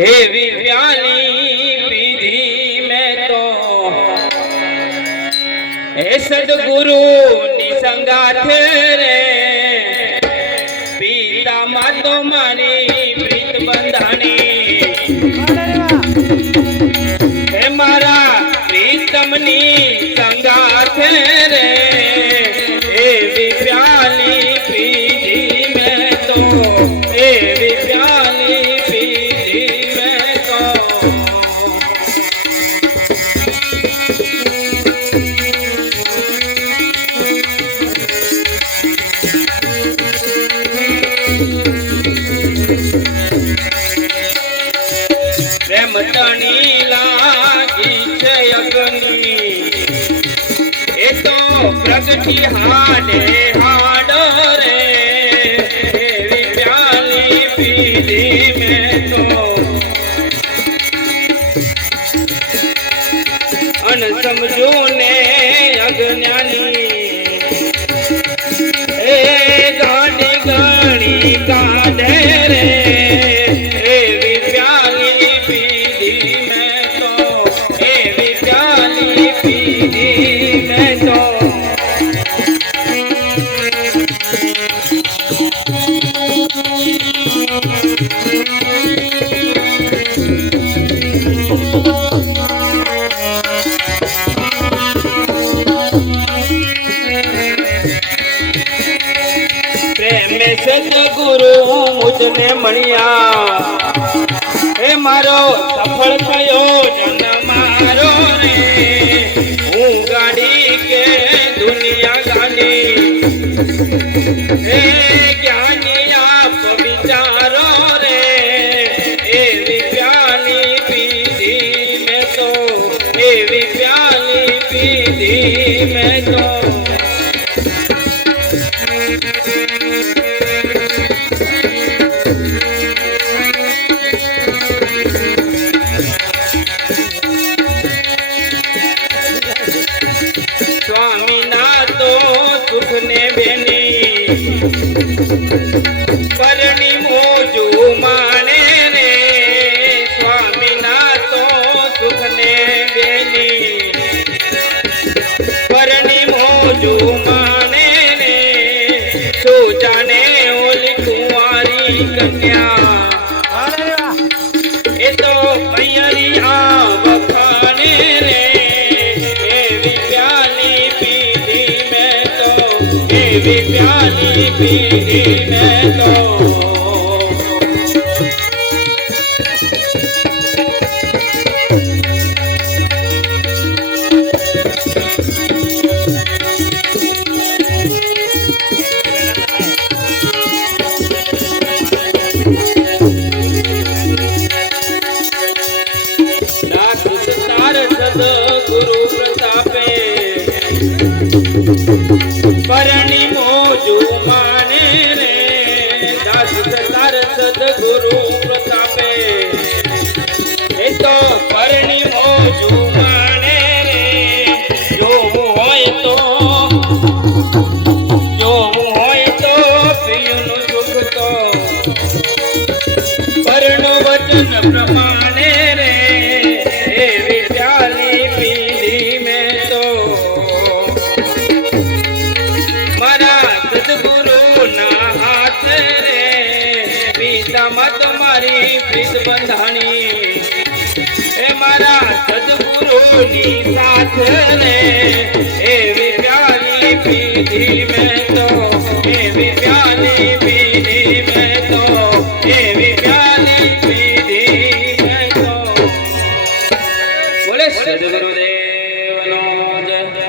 heavy प्याली पीधी मैं तो हे सदगुरु निसंगाथ रे पीता मातो मारी प्रीत बंधानी हे मारा प्रीतमनी संगाथ रे हेवी प्याली पीधी मैं तो हेवी प्याली प्रेम तणी लागी छे अग्नि ए तो प्रगति हाडे हाडो रे हेवी प्याली पीधी मैं तो अन समझो ने अज्ञानी ए गाड़ी गाड़ी काढे रे हेवी प्याली पीधी मैं तो हेवी प्याली पीधी मैं तो सदगुरु मुझने मणिया हे मारो सफल थयो जन मारो रे हूँ गाड़ी के दुनिया गानी हे ज्ञानी आप विचारो रे हेवी प्याली पीधी मैं तो हेवी प्याली पीधी मैं तो स्वामी ना तो सुख ने बेनी करनी मोजू माने रे स्वामी ना तो सुख ने बेनी करनी मोजू माने रे सो जाने ओली कुंवारी कन्या ए तो मैया बखाने रे हेवी प्याली पीधी मैं तो दास तार सदगुरु प्रतापे परणी मोजू माने रे दास तार सदगुरु प्रतापे ए तो परणी मोजू माने रे जो होय तो पियुनु सुख तो परण वचन प्रमाणे रे हेवी प्याली पीधी मैं तो मारा सदगुरु ना हाथ रे पीता मत मारी प्रीत बंधानी ए मारा सदगुरु नी साथ रे